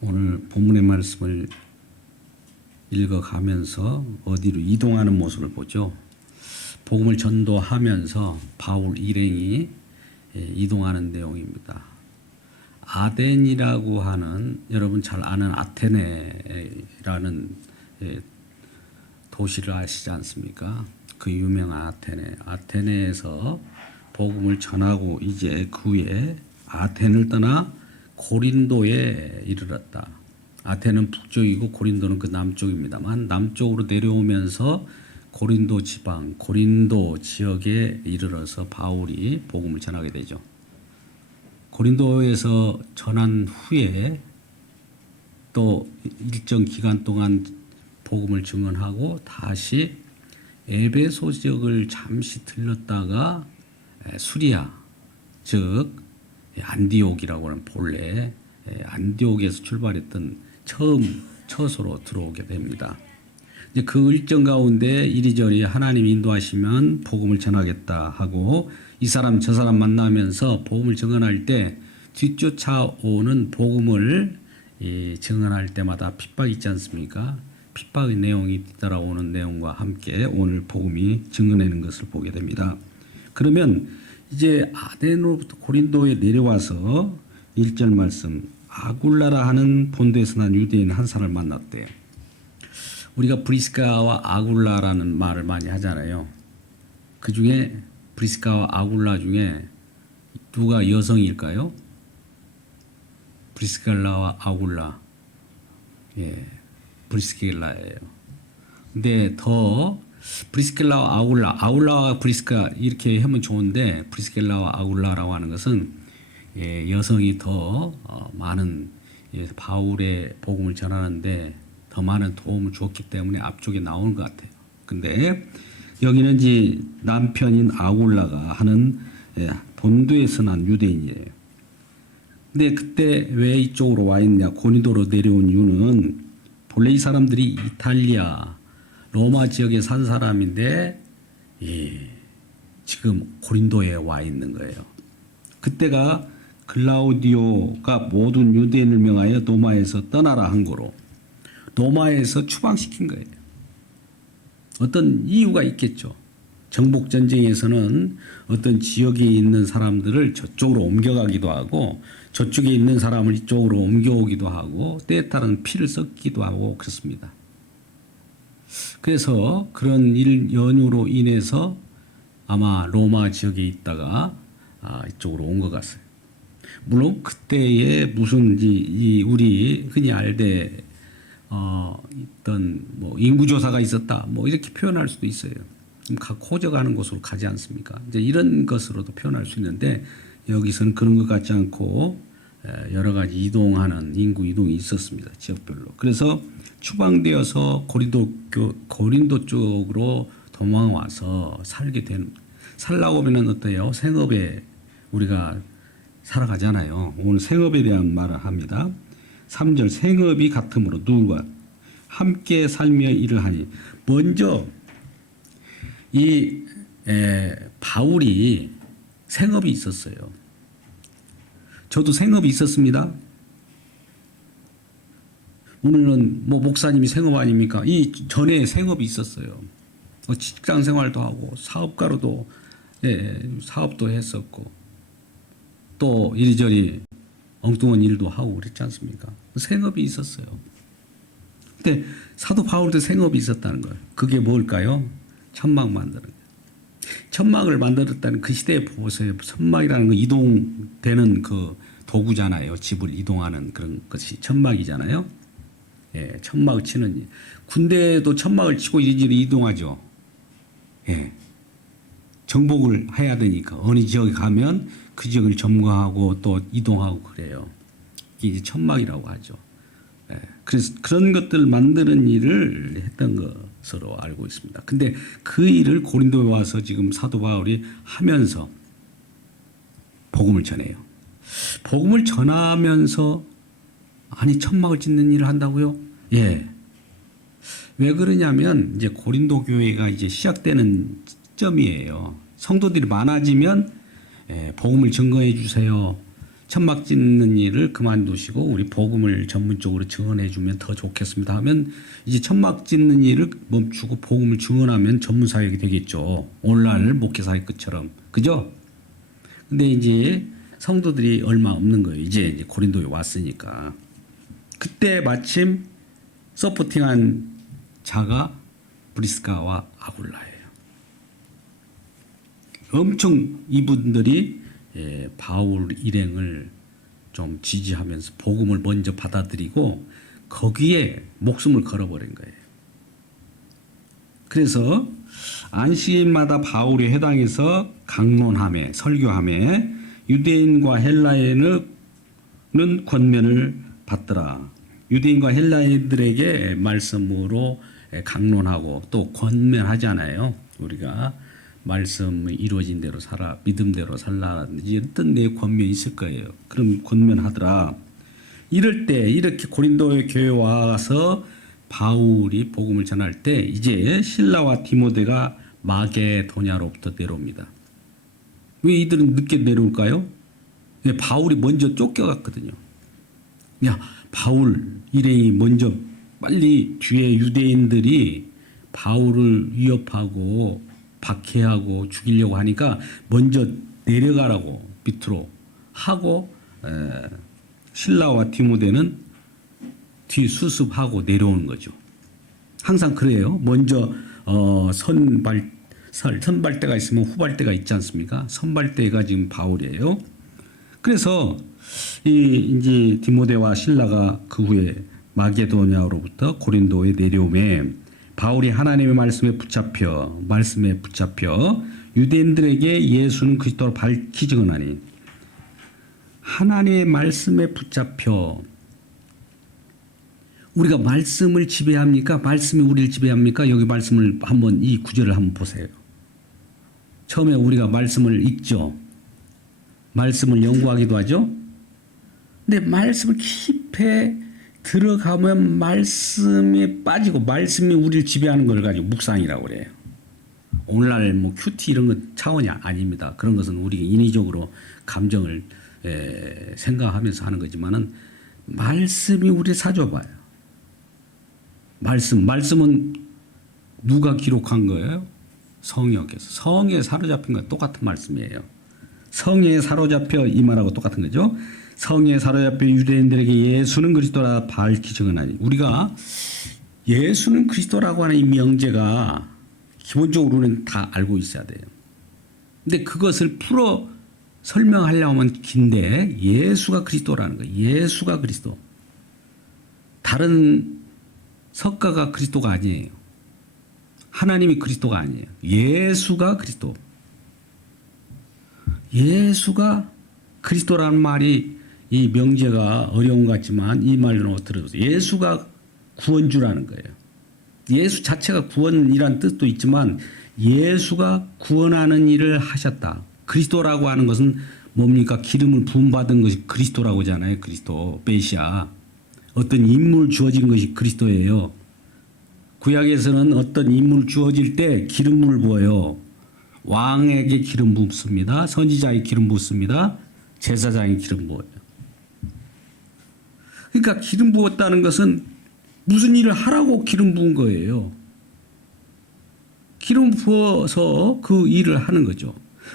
오늘 본문의 말씀을 읽어가면서 어디로 이동하는 모습을 보죠. 복음을 전도하면서 바울 일행이 이동하는 내용입니다. 아덴이라고 하는 여러분 잘 아는 아테네라는 도시를 아시지 않습니까? 그 유명한 아테네에서 복음을 전하고 이제 그 후에 아텐을 떠나 고린도에 이르렀다. 아텐은 북쪽이고 고린도는 그 남쪽입니다만 남쪽으로 내려오면서 고린도 지방, 고린도 지역에 이르러서 바울이 복음을 전하게 되죠. 고린도에서 전한 후에 또 일정 기간 동안 복음을 증언하고 다시 에베소 지역을 잠시 들렀다가 수리아, 즉 안디옥이라고 하는 본래 안디옥에서 출발했던 처소로 들어오게 됩니다. 이제 그 일정 가운데 이리저리 하나님 인도하시면 복음을 전하겠다 하고 이 사람 저 사람 만나면서 복음을 증언할 때 뒤쫓아오는 복음을 증언할 때마다 핍박이 있지 않습니까? 핍박의 내용이 뒤따라오는 내용과 함께 오늘 복음이 증언하는 것을 보게 됩니다. 그러면 이제 아덴으로부터 고린도에 내려와서 1절 말씀 아굴라라 하는 본도에서 난 유대인 한 사람을 만났대요. 우리가 브리스가와 아굴라라는 말을 많이 하잖아요. 그 중에 브리스가와 아굴라 중에 누가 여성일까요? 브리스갈라와 아굴라. 예, 브리스길라예요. 근데 더 브리스길라와 아굴라와 브리스가 이렇게 하면 좋은데 브리스길라와 아굴라라고 하는 것은 여성이 더 많은 바울의 복음을 전하는데 더 많은 도움을 줬기 때문에 앞쪽에 나오는 것 같아요. 근데 여기는 이제 남편인 아굴라가 하는 본도에서 난 유대인이에요. 근데 그때 왜 이쪽으로 와 있냐, 고린도로 내려온 이유는 본래 이 사람들이 이탈리아, 로마 지역에 산 사람인데 지금 고린도에 와 있는 거예요. 그때가 글라우디오가 모든 유대인을 명하여 로마에서 떠나라 한 거로 로마에서 추방시킨 거예요. 어떤 이유가 있겠죠. 정복전쟁에서는 어떤 지역에 있는 사람들을 저쪽으로 옮겨가기도 하고 저쪽에 있는 사람을 이쪽으로 옮겨오기도 하고 때에 따른 피를 섞기도 하고 그렇습니다. 그래서 그런 연유로 인해서 아마 로마 지역에 있다가 이쪽으로 온 것 같아요. 물론 그때에 무슨 우리 흔히 알되 있던 뭐 인구조사가 있었다 뭐 이렇게 표현할 수도 있어요. 각 호적하는 곳으로 가지 않습니까? 이제 이런 것으로도 표현할 수 있는데 여기서는 그런 것 같지 않고 여러 가지 이동하는 인구 이동이 있었습니다. 지역별로. 그래서 추방되어서 고린도 쪽으로 도망와서 살게 된, 살라고 하면 어때요? 생업에 우리가 살아가잖아요. 오늘 생업에 대한 말을 합니다. 3절 생업이 같으므로 누구가 함께 살며 일을 하니. 먼저 이 바울이 생업이 있었어요. 저도 생업이 있었습니다. 오늘은 뭐 목사님이 생업 아닙니까? 이 전에 생업이 있었어요. 직장 생활도 하고 사업가로도 사업도 했었고 또 이리저리 엉뚱한 일도 하고 그랬지 않습니까? 생업이 있었어요. 근데 사도 바울도 생업이 있었다는 거예요. 그게 뭘까요? 천막 만드는 거예요. 천막을 만들었다는 그 시대에 보세요. 천막이라는 거 이동되는 그 도구잖아요. 집을 이동하는 그런 것이 천막이잖아요. 예, 천막을 치는, 군대도 천막을 치고 이리저리 이동하죠. 예. 정복을 해야 되니까 어느 지역에 가면 그 지역을 점거하고 또 이동하고 그래요. 이게 이제 천막이라고 하죠. 예. 그래서 그런 것들을 만드는 일을 했던 것으로 알고 있습니다. 근데 그 일을 고린도에 와서 지금 사도 바울이 하면서 복음을 전해요. 복음을 전하면서 아니 천막을 짓는 일을 한다고요? 예. 왜 그러냐면 이제 고린도 교회가 이제 시작되는 시점이에요. 성도들이 많아지면 복음을 증거해 주세요. 천막 짓는 일을 그만두시고 우리 복음을 전문적으로 증언해 주면 더 좋겠습니다 하면 이제 천막 짓는 일을 멈추고 복음을 증언하면 전문 사역이 되겠죠. 오늘날 목회 사역처럼. 그죠? 근데 이제 성도들이 얼마 없는 거예요. 이제 고린도에 왔으니까. 그때 마침 서포팅한 자가 브리스가와 아굴라예요. 엄청 이분들이 바울 일행을 좀 지지하면서 복음을 먼저 받아들이고 거기에 목숨을 걸어버린 거예요. 그래서 안식일마다 바울이 회당에서 강론하며 설교하며 유대인과 헬라인은 권면을 받더라. 유대인과 헬라인들에게 말씀으로 강론하고 또 권면하잖아요. 우리가 말씀이 이루어진 대로 살아, 믿음대로 살라든지 어떤 내 권면이 있을 거예요. 그럼 권면하더라. 이럴 때 이렇게 고린도의 교회에 와서 바울이 복음을 전할 때 이제 실라와 디모데가 마게도냐로부터 내려옵니다. 왜 이들은 늦게 내려올까요? 바울이 먼저 쫓겨갔거든요. 야, 바울 일행이 먼저 빨리 뒤에 유대인들이 바울을 위협하고 박해하고 죽이려고 하니까 먼저 내려가라고 밑으로 하고 실라와 디모데는 뒤 수습하고 내려오는 거죠. 항상 그래요. 먼저 선발대가 있으면 후발대가 있지 않습니까? 선발대가 지금 바울이에요. 그래서 이제 디모데와 실라가 그 후에 마게도냐로부터 고린도에 내려오매 바울이 하나님의 말씀에 붙잡혀 유대인들에게 예수는 그리스도로 밝히 증언하니 하나님의 말씀에 붙잡혀 우리가 말씀을 지배합니까? 말씀이 우리를 지배합니까? 여기 말씀을 한번 이 구절을 한번 보세요. 처음에 우리가 말씀을 읽죠. 말씀을 연구하기도 하죠. 근데 말씀을 깊이 들어가면 말씀에 빠지고 말씀이 우리를 지배하는 걸 가지고 묵상이라고 그래요. 오늘날 뭐 큐티 이런 것 차원이 아닙니다. 그런 것은 우리가 인위적으로 감정을 생각하면서 하는 거지만은 말씀이 우리를 사줘봐요. 말씀은 누가 기록한 거예요? 성령께서. 성에 사로잡힌 건 똑같은 말씀이에요. 성에 사로잡혀 이 말하고 똑같은 거죠. 성에 사로잡혀 유대인들에게 예수는 그리스도라 밝히 증언하니 우리가 예수는 그리스도라고 하는 이 명제가 기본적으로는 다 알고 있어야 돼요. 근데 그것을 풀어 설명하려고 하면 긴데 예수가 그리스도라는 거예요. 예수가 그리스도. 다른 석가가 그리스도가 아니에요. 하나님이 그리스도가 아니에요. 예수가 그리스도. 예수가 그리스도라는 말이 이 명제가 어려운 것 같지만 이 말로 들어보세요. 예수가 구원주라는 거예요. 예수 자체가 구원이란 뜻도 있지만 예수가 구원하는 일을 하셨다. 그리스도라고 하는 것은 뭡니까? 기름을 부음받은 것이 그리스도라고 하잖아요. 그리스도, 메시아. 어떤 인물 주어진 것이 그리스도예요. 구약에서는 어떤 인물 주어질 때 기름을 부어요. 왕에게 기름 붓습니다. 선지자에게 기름 붓습니다. 제사장에게 기름 부어요. 그러니까 기름 부었다는 것은 무슨 일을 하라고 기름 부은 거예요. 기름 부어서 그 일을 하는 거죠.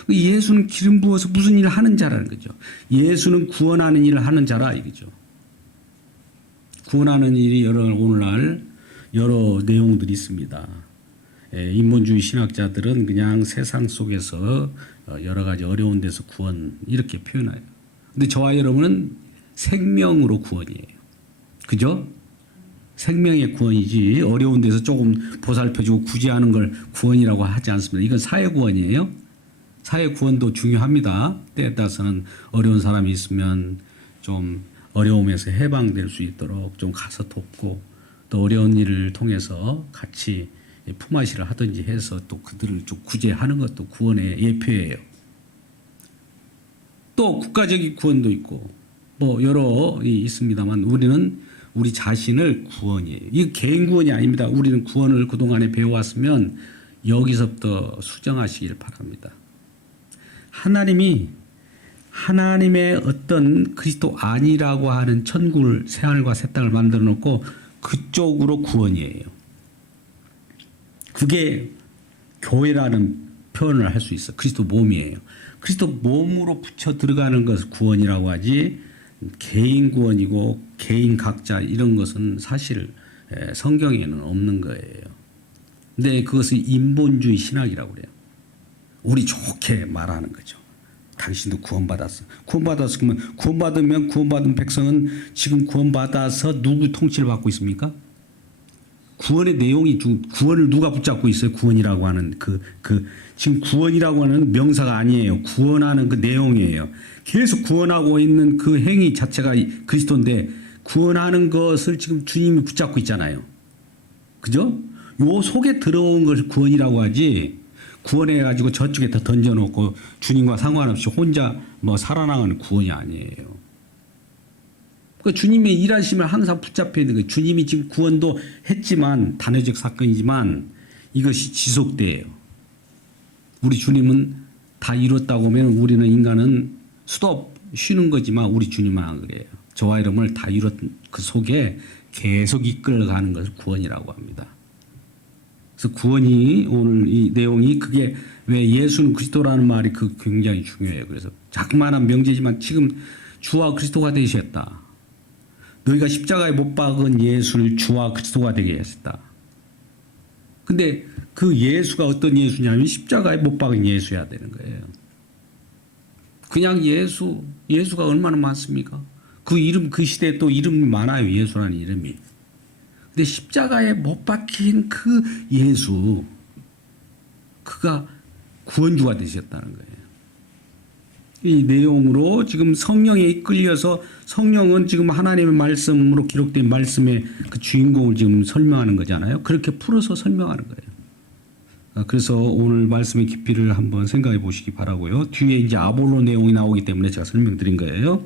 예수는 기름 부어서 무슨 일을 하는 자라는 거죠. 예수는 구원하는 일을 하는 자라 이거죠. 구원하는 일이 오늘날 여러 내용들이 있습니다. 인본주의 신학자들은 그냥 세상 속에서 여러 가지 어려운 데서 구원 이렇게 표현해요. 근데 저와 여러분은 생명으로 구원이에요. 그죠? 생명의 구원이지 어려운 데서 조금 보살펴주고 구제하는 걸 구원이라고 하지 않습니다. 이건 사회 구원이에요. 사회 구원도 중요합니다. 때에 따라서는 어려운 사람이 있으면 좀 어려움에서 해방될 수 있도록 좀 가서 돕고 또 어려운 일을 통해서 같이 품앗이를 하든지 해서 또 그들을 좀 구제하는 것도 구원의 예표예요. 또 국가적인 구원도 있고 뭐 여러 있습니다만 우리는 우리 자신을 구원이에요. 이게 개인 구원이 아닙니다. 우리는 구원을 그동안에 배워왔으면 여기서부터 수정하시길 바랍니다. 하나님이 하나님의 어떤 그리스도 아니라고 하는 천국을 새하늘과 새 땅을 만들어 놓고 그쪽으로 구원이에요. 그게 교회라는 표현을 할 수 있어. 그리스도 몸이에요. 그리스도 몸으로 붙여 들어가는 것을 구원이라고 하지 개인 구원이고 개인 각자 이런 것은 사실 성경에는 없는 거예요. 근데 그것을 인본주의 신학이라고 그래요. 우리 좋게 말하는 거죠. 당신도 구원받았어. 구원받았으면 구원받으면 구원받은 백성은 지금 구원받아서 누구 통치를 받고 있습니까? 구원의 내용이 구원을 누가 붙잡고 있어요? 구원이라고 하는 지금 구원이라고 하는 명사가 아니에요. 구원하는 그 내용이에요. 계속 구원하고 있는 그 행위 자체가 그리스도인데 구원하는 것을 지금 주님이 붙잡고 있잖아요. 그죠? 요 속에 들어온 것을 구원이라고 하지 구원해가지고 저쪽에 더 던져놓고 주님과 상관없이 혼자 뭐 살아나가는 구원이 아니에요. 그 주님의 일하심을 항상 붙잡혀 있는 거예요. 주님이 지금 구원도 했지만 단회적 사건이지만 이것이 지속돼요. 우리 주님은 다 이뤘다고 하면 우리는 인간은 스톱 쉬는 거지만 우리 주님은 안 그래요. 저와 여러분을 다 이뤘 그 속에 계속 이끌어가는 것을 구원이라고 합니다. 그래서 구원이 오늘 이 내용이 그게 왜 예수는 그리스도라는 말이 그 굉장히 중요해요. 그래서 자그마한 명제지만 지금 주와 그리스도가 되셨다. 너희가 십자가에 못 박은 예수를 주와 그리스도가 되게 하셨다. 근데 그 예수가 어떤 예수냐면 십자가에 못 박은 예수여야 되는 거예요. 그냥 예수가 얼마나 많습니까? 그 이름, 그 시대에 또 이름이 많아요. 예수라는 이름이. 근데 십자가에 못 박힌 그 예수, 그가 구원주가 되셨다는 거예요. 이 내용으로 지금 성령에 이끌려서 성령은 지금 하나님의 말씀으로 기록된 말씀의 그 주인공을 지금 설명하는 거잖아요. 그렇게 풀어서 설명하는 거예요. 그래서 오늘 말씀의 깊이를 한번 생각해 보시기 바라고요. 뒤에 이제 아볼로 내용이 나오기 때문에 제가 설명드린 거예요.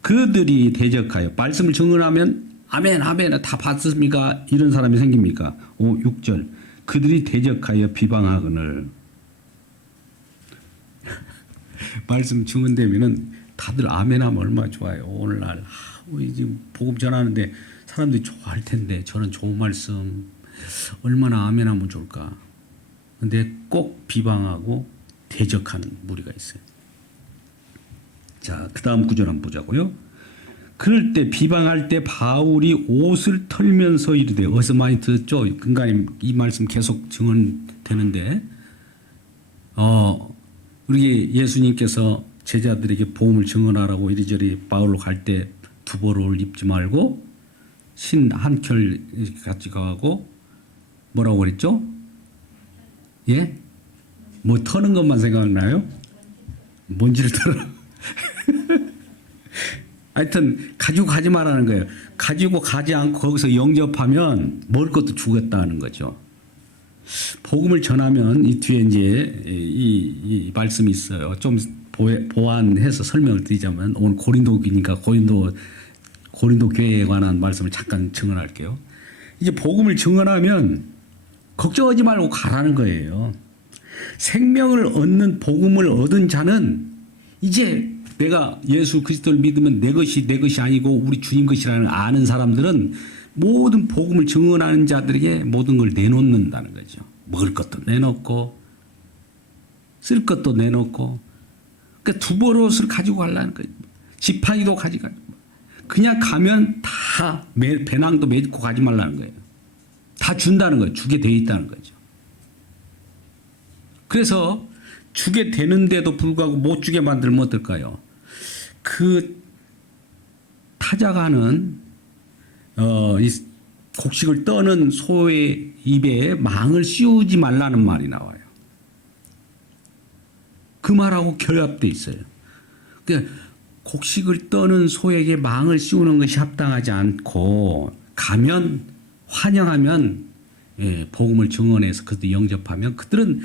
그들이 대적하여 말씀을 증언하면 아멘 아멘 다 받습니까? 이런 사람이 생깁니까? 6절 그들이 대적하여 비방하거늘 말씀 증언되면은 다들 아멘하면 얼마나 좋아요. 오늘날 지금 복음 전하는데 사람들이 좋아할 텐데 저는 좋은 말씀 얼마나 아멘하면 좋을까. 근데 꼭 비방하고 대적하는 무리가 있어요. 자, 그 다음 구절 한번 보자고요. 그럴 때 비방할 때 바울이 옷을 털면서 이르되 어디서 많이 듣죠? 근간에 이 말씀 계속 증언되는데 우리 예수님께서 제자들에게 복음을 증언하라고 이리저리 바울로 갈 때 두벌을 입지 말고 신 한 켤 같이 가고 뭐라고 그랬죠? 예? 뭐 터는 것만 생각나요? 뭔지를 털어. 하여튼 가지고 가지 말라는 거예요. 가지고 가지 않고 거기서 영접하면 먹을 것도 주겠다는 거죠. 복음을 전하면 이 뒤에 이제 이 말씀이 있어요. 좀 보완해서 설명을 드리자면 오늘 고린도기니까 고린도 교회에 관한 말씀을 잠깐 증언할게요. 이제 복음을 증언하면 걱정하지 말고 가라는 거예요. 생명을 얻는 복음을 얻은 자는 이제 내가 예수 그리스도를 믿으면 내 것이 아니고 우리 주님 것이라는 아는 사람들은 모든 복음을 증언하는 자들에게 모든 걸 내놓는다는 거죠. 먹을 것도 내놓고 쓸 것도 내놓고 그러니까 두벌옷을 가지고 가려는 거예요. 지팡이도 가지고 그냥 가면 다 배낭도 메고 가지 말라는 거예요. 다 준다는 거예요. 주게 돼 있다는 거죠. 그래서 주게 되는데도 불구하고 못 주게 만들면 어떨까요? 그 타작하는 이 곡식을 떠는 소의 입에 망을 씌우지 말라는 말이 나와요. 그 말하고 결합되어 있어요. 그러니까 곡식을 떠는 소에게 망을 씌우는 것이 합당하지 않고 가면 환영하면 복음을 증언해서 그들 영접하면 그들은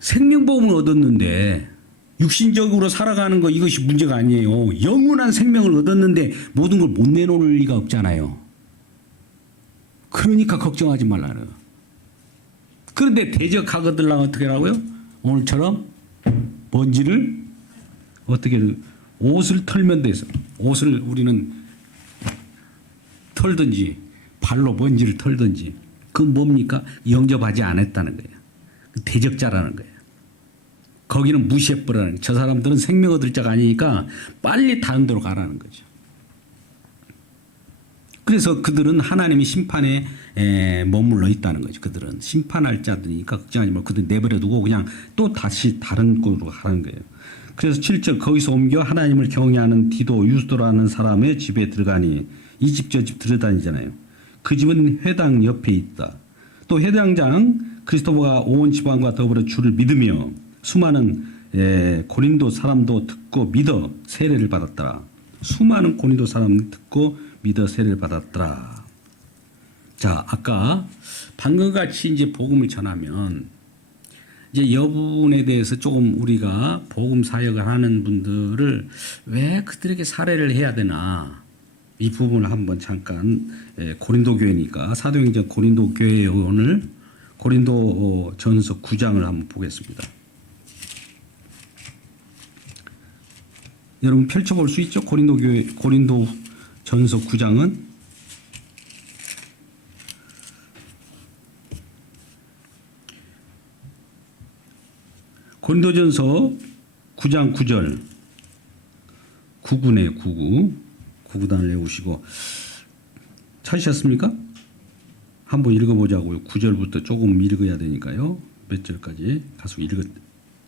생명복음을 얻었는데 육신적으로 살아가는 거 이것이 문제가 아니에요. 영원한 생명을 얻었는데 모든 걸 못 내놓을 리가 없잖아요. 그러니까 걱정하지 말라는. 그런데 대적하거들랑 어떻게 하라고요? 오늘처럼 먼지를 어떻게 옷을 털면 돼서 옷을 우리는 털든지 발로 먼지를 털든지 그건 뭡니까? 영접하지 않았다는 거예요. 대적자라는 거예요. 거기는 무시해버리는 저 사람들은 생명 얻을 자가 아니니까 빨리 다른 데로 가라는 거죠. 그래서 그들은 하나님의 심판에 머물러 있다는 거죠. 그들은 심판할 자들이니까 걱정하지 말고 그들 내버려 두고 그냥 또 다시 다른 곳으로 가는 거예요. 그래서 7절 거기서 옮겨 하나님을 경외하는 디도 유스도라는 사람의 집에 들어가니 이 집 저 집 들여다니잖아요. 그 집은 회당 옆에 있다. 또 회당장 그리스도가 온 지방과 더불어 주를 믿으며 수많은 고린도 사람도 듣고 믿어 세례를 받았더라. 수많은 고린도 사람 듣고 믿어 세례를 받았더라. 자, 아까 방금 같이 이제 복음을 전하면 이제 여부분에 대해서 조금 우리가 복음 사역을 하는 분들을 왜 그들에게 사례를 해야 되나 이 부분을 한번 잠깐 고린도 교회니까 사도행전 고린도 교회에 오늘 고린도 전서 9장을 한번 보겠습니다. 여러분 펼쳐볼 수 있죠? 고린도 교회 고린도 전서 9장은 고린도전서 9장 9절 9구네 9구단을 외우시고 찾으셨습니까? 한번 읽어보자고요. 9절부터 조금 읽어야 되니까요. 몇 절까지 가서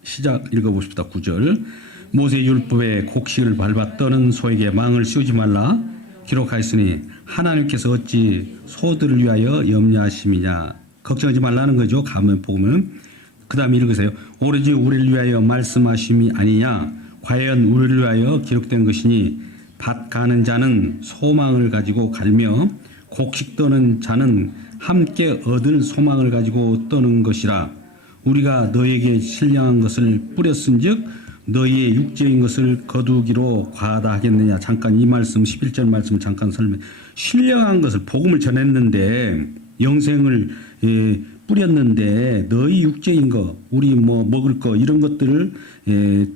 시작 읽어봅시다. 9절 모세 율법의 곡식을 밟아 떠는 소에게 망을 씌우지 말라 기록하였으니 하나님께서 어찌 소들을 위하여 염려하심이냐. 걱정하지 말라는 거죠. 가면 보면 그 다음에 읽으세요. 오로지 우리를 위하여 말씀하심이 아니냐. 과연 우리를 위하여 기록된 것이니 밭 가는 자는 소망을 가지고 갈며 곡식 떠는 자는 함께 얻을 소망을 가지고 떠는 것이라. 우리가 너에게 신령한 것을 뿌렸은즉 너희의 육체인 것을 거두기로 과하다 하겠느냐. 잠깐 이 말씀 11절 말씀을 잠깐 설명. 신령한 것을 복음을 전했는데 영생을 뿌렸는데 너희 육체인 거 우리 뭐 먹을 거 이런 것들을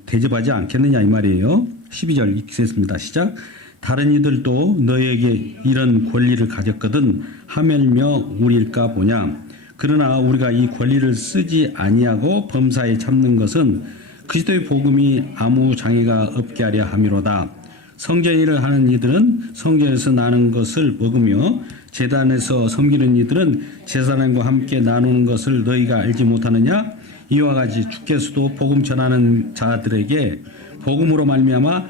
대접하지 않겠느냐 이 말이에요. 12절 읽겠습니다. 시작. 다른 이들도 너희에게 이런 권리를 가졌거든 하멜며 우리일까 보냐. 그러나 우리가 이 권리를 쓰지 아니하고 범사에 참는 것은 그리스도의 복음이 아무 장애가 없게 하려 함이로다. 성전 일을 하는 이들은 성전에서 나는 것을 먹으며 제단에서 섬기는 이들은 제사장과 함께 나누는 것을 너희가 알지 못하느냐. 이와 같이 주께서도 복음 전하는 자들에게 복음으로 말미암아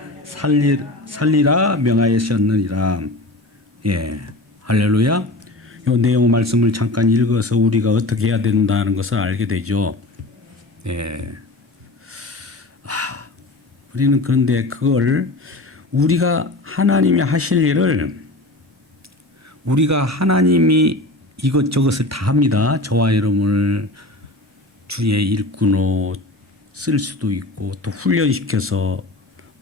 살리라 명하셨느니라. 예, 할렐루야. 이 내용 말씀을 잠깐 읽어서 우리가 어떻게 해야 된다는 것을 알게 되죠. 예. 우리는 그런데 그걸 우리가 하나님이 하실 일을 우리가 하나님이 이것저것을 다 합니다. 저와 여러분을 주의 일꾼으로 쓸 수도 있고 또 훈련시켜서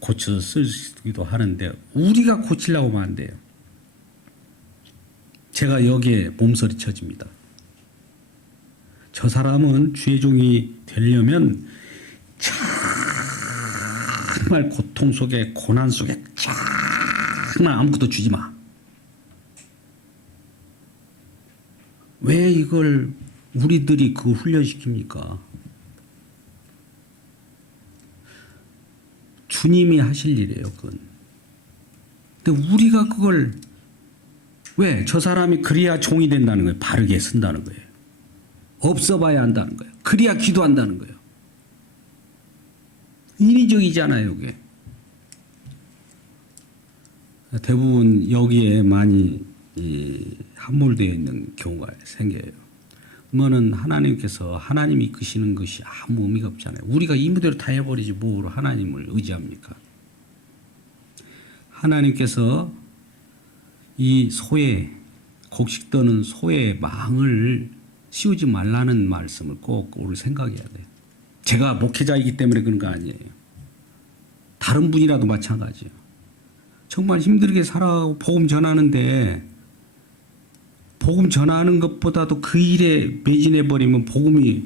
고쳐서 쓸 수도 하는데 우리가 고치려고 하면 안 돼요. 제가 여기에 몸서리 쳐집니다. 저 사람은 주의 종이 되려면 정말 고통 속에 고난 속에 정말 아무것도 주지 마. 왜 이걸 우리들이 그 훈련시킵니까? 주님이 하실 일이에요, 그건. 근데 우리가 그걸 왜? 저 사람이 그래야 종이 된다는 거예요. 바르게 쓴다는 거예요. 없어 봐야 한다는 거예요. 그래야 기도한다는 거예요. 인위적이잖아요, 이게. 대부분 여기에 많이 함몰되어 있는 경우가 생겨요. 그러면은 하나님이 이끄시는 것이 아무 의미가 없잖아요. 우리가 임무대로 다 해버리지 뭐로 하나님을 의지합니까? 하나님께서 이 소에 곡식 떠는 소의 망을 씌우지 말라는 말씀을 꼭 우리 생각해야 돼요. 제가 목회자이기 때문에 그런 거 아니에요. 다른 분이라도 마찬가지예요. 정말 힘들게 살아가고 복음 전하는데 복음 전하는 것보다도 그 일에 매진해버리면 복음이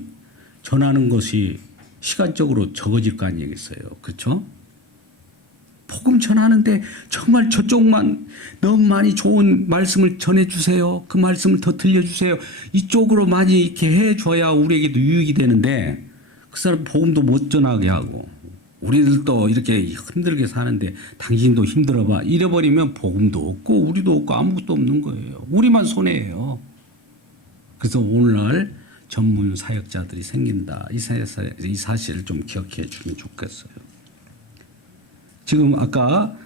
전하는 것이 시간적으로 적어질 거 아니겠어요. 그렇죠? 복음 전하는데 정말 저쪽만 너무 많이 좋은 말씀을 전해주세요. 그 말씀을 더 들려주세요. 이쪽으로 많이 이렇게 해줘야 우리에게도 유익이 되는데 그 사람 복음도 못 전하게 하고 우리들도 이렇게 힘들게 사는데 당신도 힘들어봐. 이래버리면 복음도 없고 우리도 없고 아무것도 없는 거예요. 우리만 손해예요. 그래서 오늘날 전문 사역자들이 생긴다. 이 사실을 좀 기억해 주면 좋겠어요. 지금 아까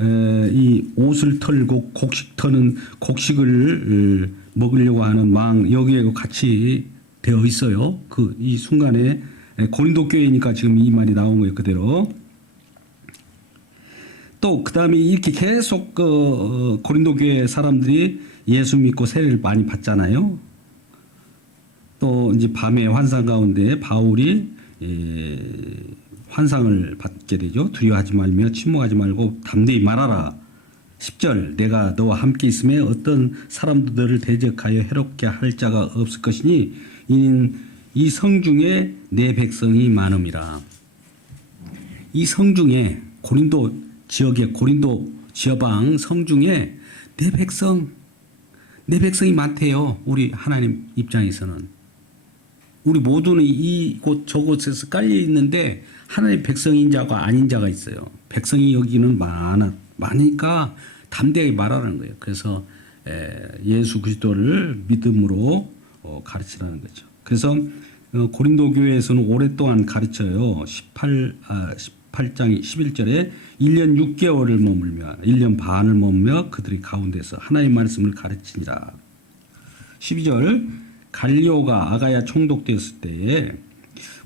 이 옷을 털고 곡식 터는 곡식을 먹으려고 하는 왕 여기에 같이 되어 있어요. 그 이 순간에 고린도 교회니까 지금 이 말이 나온 거예요. 그대로. 또 그다음에 이렇게 계속 고린도 교회 사람들이 예수 믿고 세례를 많이 받잖아요. 또 이제 밤에 환상 가운데 바울이 환상을 받게 되죠. 두려워하지 말며 침묵하지 말고 담대히 말하라. 10절 내가 너와 함께 있음에 어떤 사람도 너를 대적하여 해롭게 할 자가 없을 것이니 이는 이 성중에 내 백성이 많음이라. 이 성중에 고린도 지역의 고린도 지방 성중에 내 백성이 많대요. 우리 하나님 입장에서는. 우리 모두는 이곳 저곳에서 깔려 있는데 하나님 백성인 자가 아닌 자가 있어요. 백성이 여기는 많으니까 담대하게 말하는 거예요. 그래서 예수 그리스도를 믿음으로 가르치라는 거죠. 그래서 고린도 교회에서는 오랫동안 가르쳐요. 18장 11절에 1년 6개월을 머물며 1년 반을 머물며 그들이 가운데서 하나님의 말씀을 가르치니라. 12절 갈리오가 아가야 총독되었을 때에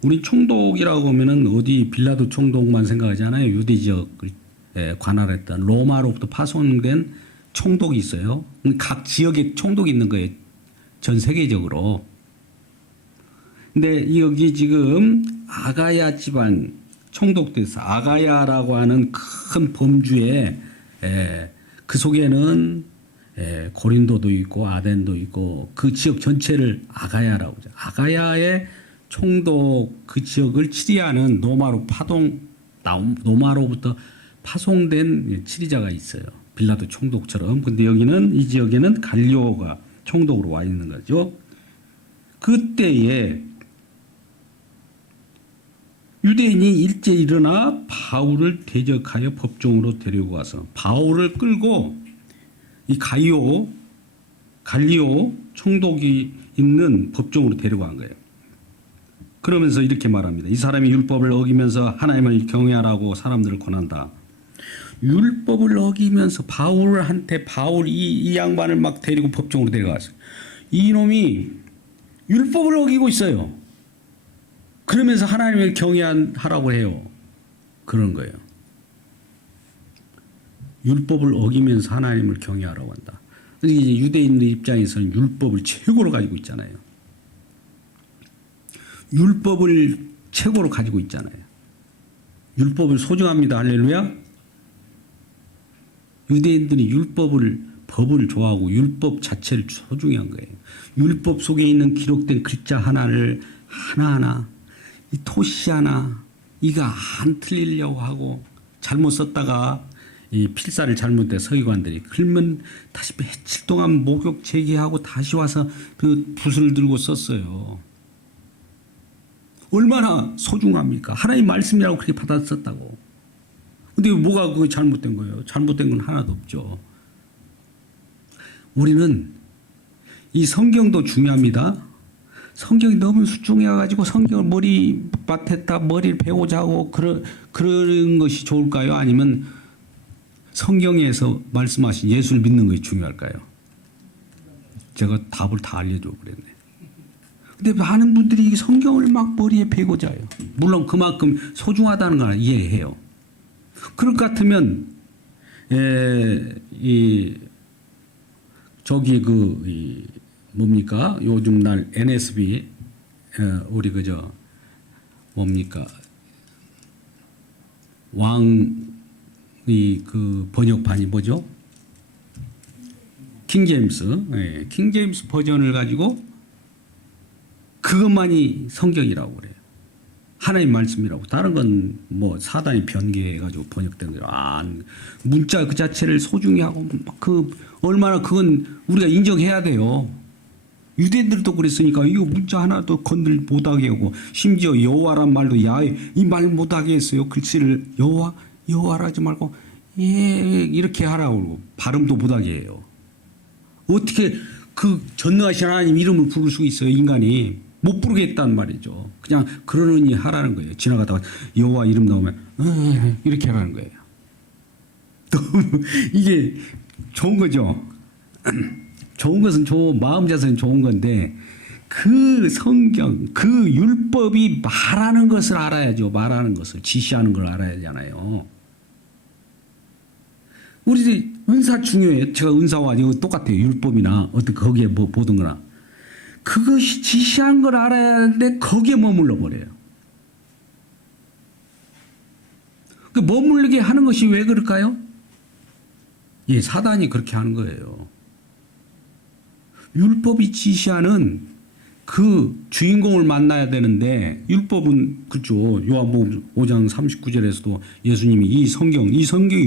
우리 총독이라고 하면은 어디 빌라도 총독만 생각하지 않아요. 유대 지역을 관할했던 로마로부터 파송된 총독이 있어요. 각 지역에 총독이 있는 거예요. 전 세계적으로. 근데 여기 지금 아가야 집안 총독돼서 아가야라고 하는 큰 범주에 그 속에는 고린도도 있고 아덴도 있고 그 지역 전체를 아가야라고 하죠. 아가야의 총독 그 지역을 치리하는 노마로부터 파송된 치리자가 있어요. 빌라도 총독처럼. 근데 여기는 이 지역에는 갈리오가 총독으로 와 있는 거죠. 그때에 유대인이 일제 일어나 바울을 대적하여 법정으로 데리고 와서 바울을 끌고 이 갈리오 총독이 있는 법정으로 데려간 거예요. 그러면서 이렇게 말합니다. 이 사람이 율법을 어기면서 하나님을 경외하라고 사람들을 권한다. 율법을 어기면서 바울 이 양반을 막 데리고 법정으로 데려갔어요. 이놈이 율법을 어기고 있어요. 그러면서 하나님을 경외하라고 해요. 그런 거예요. 율법을 어기면서 하나님을 경외하라고 한다. 이제 유대인들 입장에서는 율법을 최고로 가지고 있잖아요. 율법을 최고로 가지고 있잖아요. 율법을 소중합니다. 할렐루야. 유대인들이 법을 좋아하고 율법 자체를 소중히 한 거예요. 율법 속에 있는 기록된 글자 하나를 하나하나 이 토시 하나 이가 안 틀리려고 하고 잘못 썼다가 이 필사를 잘못해 서기관들이 그러면 다시 며칠 동안 목욕 제기하고 다시 와서 그 붓을 들고 썼어요. 얼마나 소중합니까? 하나님 말씀이라고 그렇게 받아 썼다고. 근데 뭐가 그거 잘못된 거예요? 잘못된 건 하나도 없죠. 우리는 이 성경도 중요합니다. 성경이 너무 수중해가지고 성경을 머리맡에다 머리를 베고자 하고 그런 것이 좋을까요? 아니면 성경에서 말씀하신 예수를 믿는 것이 중요할까요? 제가 답을 다 알려줘 그랬네. 근데 많은 분들이 성경을 막 머리에 베고자 해요. 물론 그만큼 소중하다는 걸 이해해요. 그럴 것 같으면 뭡니까? 요즘 날 NSB 우리 뭡니까? 왕이 그 번역판이 뭐죠? 킹제임스. 킹제임스 버전을 가지고 그것만이 성경이라고 그래요. 하나님 말씀이라고. 다른 건 뭐 사단이 변개해가지고 번역된 거예요. 문자 그 자체를 소중히 하고 그 얼마나 그건 우리가 인정해야 돼요. 유대인들도 그랬으니까 이거 문자 하나도 건들 못하게 하고 심지어 여호와란 말도 야훼 이 말 못하게 했어요. 글씨를 여호와라지 말고 예 이렇게 하라고 그러고 발음도 못하게 해요. 어떻게 그 전능하신 하나님 이름을 부를 수 있어요? 인간이 못 부르겠단 말이죠. 그냥 그러느니 하라는 거예요. 지나가다가 여호와 이름 나오면 이렇게 하라는 거예요. 이게 좋은 거죠. 좋은 것은 마음 자세는 좋은 건데 그 성경 그 율법이 말하는 것을 알아야죠. 말하는 것을 지시하는 걸 알아야 하잖아요. 우리 은사 중요해요. 제가 은사와 이거 똑같아요. 율법이나 어떤 거기에 뭐 보던 거나 그것이 지시한 걸 알아야 하는데 거기에 머물러 버려요. 그 머물게 하는 것이 왜 그럴까요? 예, 사단이 그렇게 하는 거예요. 율법이 지시하는 그 주인공을 만나야 되는데 율법은 그렇죠. 요한복음 5장 39절에서도 예수님이 이 성경이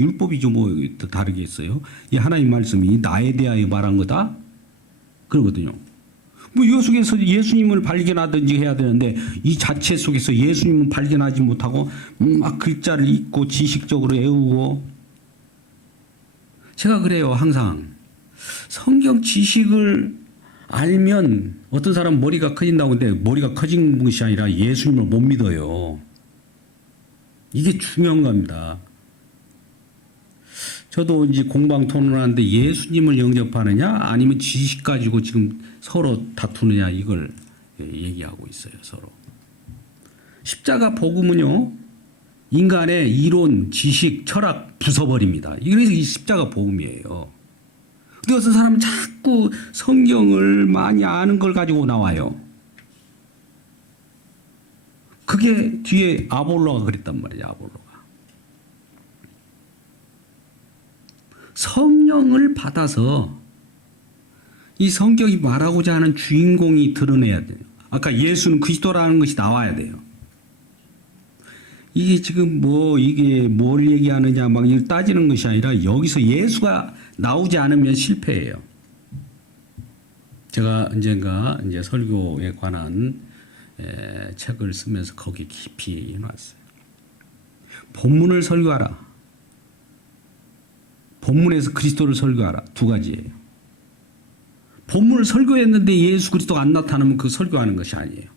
율법이죠. 뭐 다르겠어요. 이 하나님 말씀이 나에 대하여 말한 거다. 그러거든요. 뭐 이 속에서 예수님을 발견하든지 해야 되는데 이 자체 속에서 예수님을 발견하지 못하고 막 글자를 읽고 지식적으로 외우고 제가 그래요. 항상 성경 지식을 알면 어떤 사람은 머리가 커진다고 하는데 머리가 커진 것이 아니라 예수님을 못 믿어요. 이게 중요한 겁니다. 저도 이제 공방 토론하는데 예수님을 영접하느냐 아니면 지식 가지고 지금 서로 다투느냐 이걸 얘기하고 있어요. 서로. 십자가 복음은요. 인간의 이론, 지식, 철학 부숴버립니다. 그래서 이 십자가 복음이에요. 근데 어떤 사람은 자꾸 성경을 많이 아는 걸 가지고 나와요. 그게 뒤에 아볼로가 그랬단 말이에요. 아볼로가. 성령을 받아서 이 성경이 말하고자 하는 주인공이 드러내야 돼요. 아까 예수는 그리스도라는 것이 나와야 돼요. 이게 지금 이게 뭘 얘기하느냐 막 따지는 것이 아니라 여기서 예수가 나오지 않으면 실패해요. 제가 언젠가 이제 설교에 관한 책을 쓰면서 거기 깊이 해놨어요. 본문을 설교하라. 본문에서 그리스도를 설교하라. 두 가지예요. 본문을 설교했는데 예수 그리스도가 안 나타나면 그 설교하는 것이 아니에요.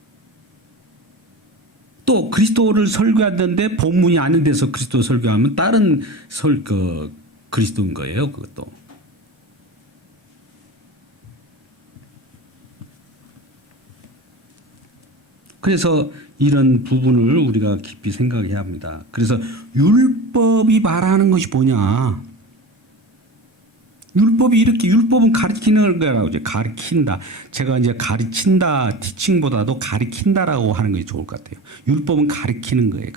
또 그리스도를 설교했는데 본문이 아닌 데서 그리스도 설교하면 다른 그리스도인 거예요. 그것도. 그래서 이런 부분을 우리가 깊이 생각해야 합니다. 그래서 율법이 말하는 것이 뭐냐? 율법은 가르치는 거라고 이제 가르친다. 제가 이제 가르친다, 티칭보다도 가르친다라고 하는 것이 좋을 것 같아요. 율법은 가르치는 거예요.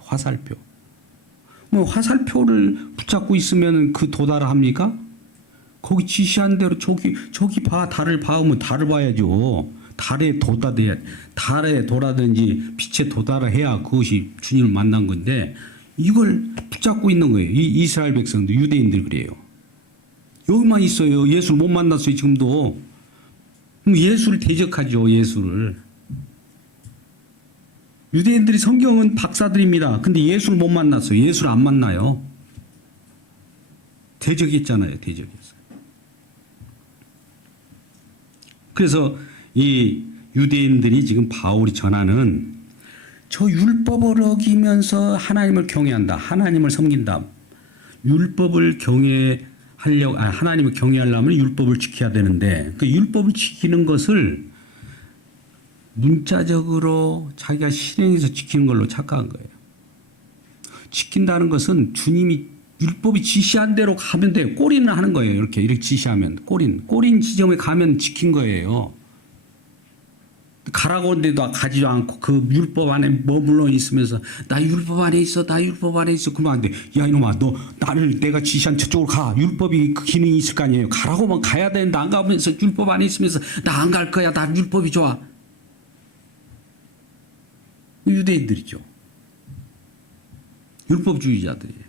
화살표. 뭐 화살표를 붙잡고 있으면 그 도달합니까? 거기 지시한 대로 저기 봐, 달을 봐오면 달을 봐야죠. 달에 도라든지 빛에 도달해야 그것이 주님을 만난 건데 이걸 붙잡고 있는 거예요. 이 이스라엘 백성도 유대인들 그래요. 여기만 있어요. 예수를 못 만났어요. 지금도. 예수를 대적하죠. 예수를. 유대인들이 성경은 박사들입니다. 근데 예수를 못 만났어요. 예수를 안 만나요. 대적했잖아요. 대적했어요. 그래서 이 유대인들이 지금 바울이 전하는 저 율법을 어기면서 하나님을 경외한다. 하나님을 섬긴다. 율법을 하나님을 경외하려면 율법을 지켜야 되는데 그 율법을 지키는 것을 문자적으로 자기가 실행해서 지키는 걸로 착각한 거예요. 지킨다는 것은 주님이 율법이 지시한 대로 가면 돼요. 꼬리는 하는 거예요. 이렇게 지시하면 꼬린 지점에 가면 지킨 거예요. 가라고 하는데도 가지도 않고 그 율법 안에 머물러 있으면서 나 율법 안에 있어 그러면 안 돼. 야 이놈아 너 내가 지시한 저쪽으로 가. 율법이 그 기능이 있을 거 아니에요. 가라고만 가야 되는데 안 가면서 율법 안에 있으면서 나 안 갈 거야. 나 율법이 좋아. 유대인들이죠. 율법주의자들이에요.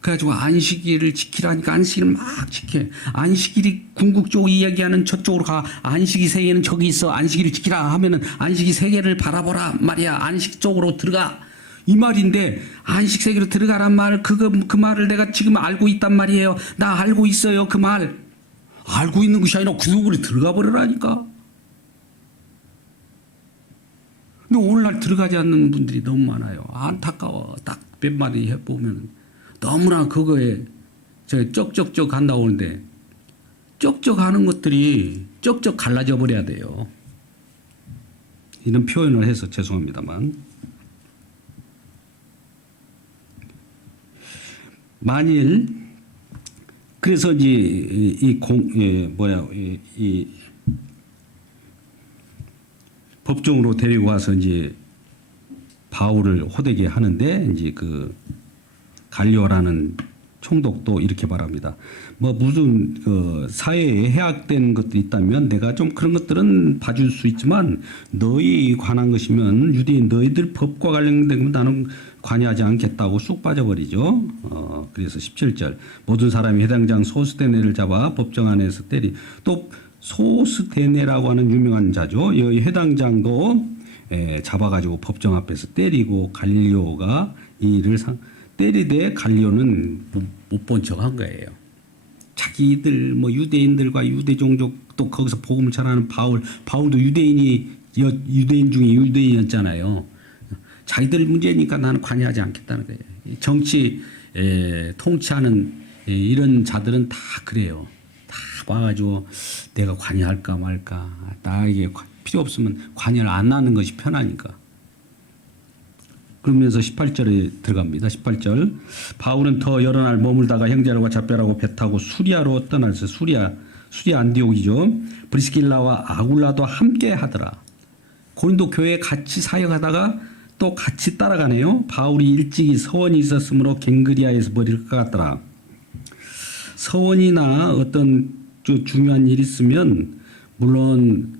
그래가지고 안식일을 지키라니까 안식일을 막 지켜. 안식일이 궁극적으로 이야기하는 저쪽으로 가. 안식이 세계는 저기 있어. 안식일을 지키라 하면은 안식이 세계를 바라보라 말이야. 안식 쪽으로 들어가. 이 말인데 안식 세계로 들어가란 말 그 말을 내가 지금 알고 있단 말이에요. 나 알고 있어요. 그 말. 알고 있는 것이 아니라 그 속으로 들어가 버리라니까. 근데 오늘날 들어가지 않는 분들이 너무 많아요. 안타까워. 딱 몇 마디 해보면 너무나 그거에 저 쩍쩍쩍 한다고 하는데 쩍쩍 하는 것들이 쩍쩍 갈라져 버려야 돼요. 이런 표현을 해서 죄송합니다만. 만일 그래서 이제 이 법정으로 데리고 와서 이제 바울을 호되게 하는데 이제 그 갈리오라는 총독도 이렇게 말합니다. 뭐 무슨 그 사회에 해악된 것도 있다면 내가 좀 그런 것들은 봐줄 수 있지만 너희 관한 것이면 유대인 너희들 법과 관련된 건 나는 관여하지 않겠다고 쑥 빠져버리죠. 그래서 17절 모든 사람이 해당장 소스테네를 잡아 법정 안에서 때리. 또 소스테네라고 하는 유명한 자죠. 이 해당장도 잡아가지고 법정 앞에서 때리고 갈리오가 이를 때리되 갈리오는 못 본 척 한 거예요. 자기들 뭐 유대인들과 유대 종족 또 거기서 복음을 전하는 바울도 유대인 중에 유대인이었잖아요. 자기들 문제니까 나는 관여하지 않겠다는 거예요. 정치 통치하는 이런 자들은 다 그래요. 다 와가지고 내가 관여할까 말까. 나에게 필요 없으면 관여를 안 하는 것이 편하니까. 그러면서 18절에 들어갑니다. 18절. 바울은 더 여러 날 머물다가 형제들과 작별하고 배 타고 수리아로 떠났어요. 수리아 안디옥이죠. 브리스길라와 아굴라도 함께 하더라. 고린도 교회에 같이 사역하다가 또 같이 따라가네요. 바울이 일찍이 서원이 있었으므로 갱그리아에서 머리를 깎았더라. 서원이나 어떤 중요한 일이 있으면 물론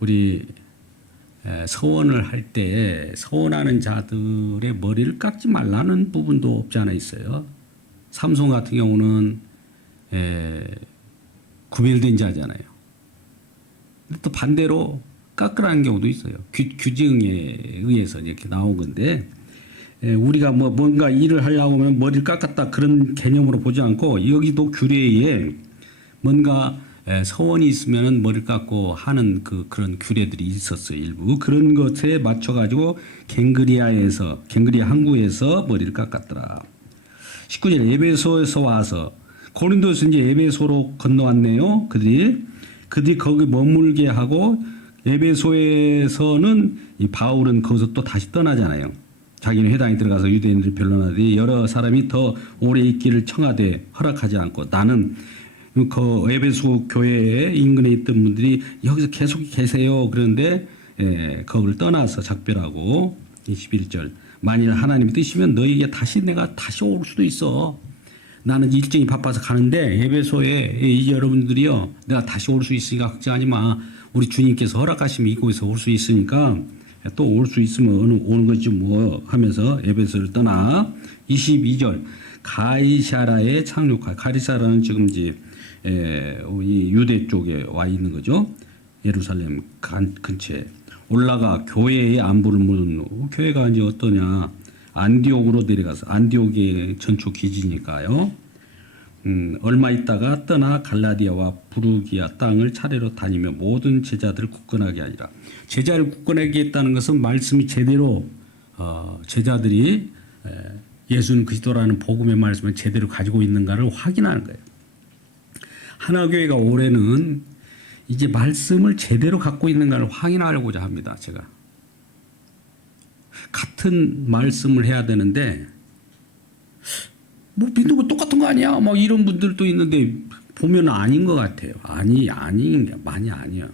우리 서원을 할 때 서원하는 자들의 머리를 깎지 말라는 부분도 없지 않아 있어요. 삼손 같은 경우는 구별된 자잖아요. 또 반대로 깎으라는 경우도 있어요. 규정에 의해서 이렇게 나온 건데 우리가 뭐 뭔가 일을 하려고 하면 머리를 깎았다 그런 개념으로 보지 않고 여기도 규례에 뭔가 서원이 있으면은 머리를 깎고 하는 그런 규례들이 있었어요. 일부 그런 것에 맞춰가지고 갱그리아 항구에서 머리를 깎았더라. 19절 에베소에서 와서 고린도에서 이제 에베소로 건너왔네요. 그들이 거기 머물게 하고 에베소에서는 이 바울은 거기서 또 다시 떠나잖아요. 자기는 회당에 들어가서 유대인들을 변론하되 여러 사람이 더 오래 있기를 청하되 허락하지 않고 나는 그 에베소 교회에 인근에 있던 분들이 여기서 계속 계세요. 그런데 거기를 떠나서 작별하고 21절 만일 하나님의 뜻이면 너희에게 내가 다시 올 수도 있어. 나는 일정이 바빠서 가는데 에베소에 이 여러분들이요 내가 다시 올 수 있으니까 걱정하지 마. 우리 주님께서 허락하시면 이곳에서 올 수 있으니까 또 올 수 있으면 오는 거지 뭐 하면서 에베소를 떠나 22절 가이사라에 착륙하. 가이사라는 지금 이제 이 유대 쪽에 와 있는 거죠. 예루살렘 근처에 올라가 교회의 안부를 묻은 후 교회가 이제 어떠냐 안디옥으로 내려가서 안디옥의 전초 기지니까요. 얼마 있다가 떠나 갈라디아와 부르기아 땅을 차례로 다니며 모든 제자들을 굳건하게 하니라. 제자를 굳건하게 했다는 것은 말씀이 제대로 제자들이 예수는 그리스도라는 복음의 말씀을 제대로 가지고 있는가를 확인하는 거예요. 하나교회가 올해는 이제 말씀을 제대로 갖고 있는가를 확인하려고자 합니다. 제가 같은 말씀을 해야 되는데 뭐 믿는 거 똑같은 거 아니야? 막 이런 분들도 있는데 보면 아닌 것 같아요. 아닌 게 많이 아니야.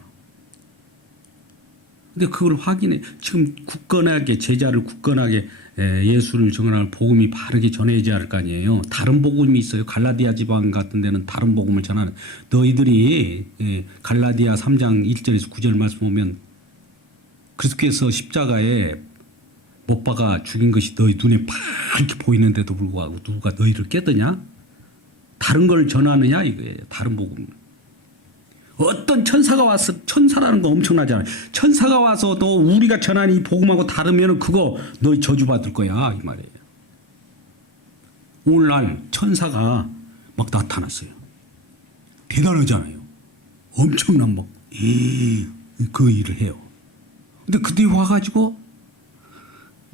근데 그걸 확인해. 지금 굳건하게 제자를 굳건하게 예수를 전하는 복음이 바르게 전해져야 할 거 아니에요. 다른 복음이 있어요. 갈라디아 지방 같은 데는 다른 복음을 전하는. 너희들이 갈라디아 3장 1절에서 9절 말씀 보면 그리스도께서 십자가에 못 박아 죽인 것이 너희 눈에 파랗게 보이는데도 불구하고 누가 너희를 깨드냐? 다른 걸 전하느냐 이거예요. 다른 복음. 어떤 천사가 와서, 천사라는 거 엄청나잖아요. 천사가 와서도 우리가 전하는 이 복음하고 다르면 그거 너희 저주받을 거야 이 말이에요. 오늘날 천사가 막 나타났어요. 대단하잖아요. 엄청난 그 일을 해요. 근데 그들이 와가지고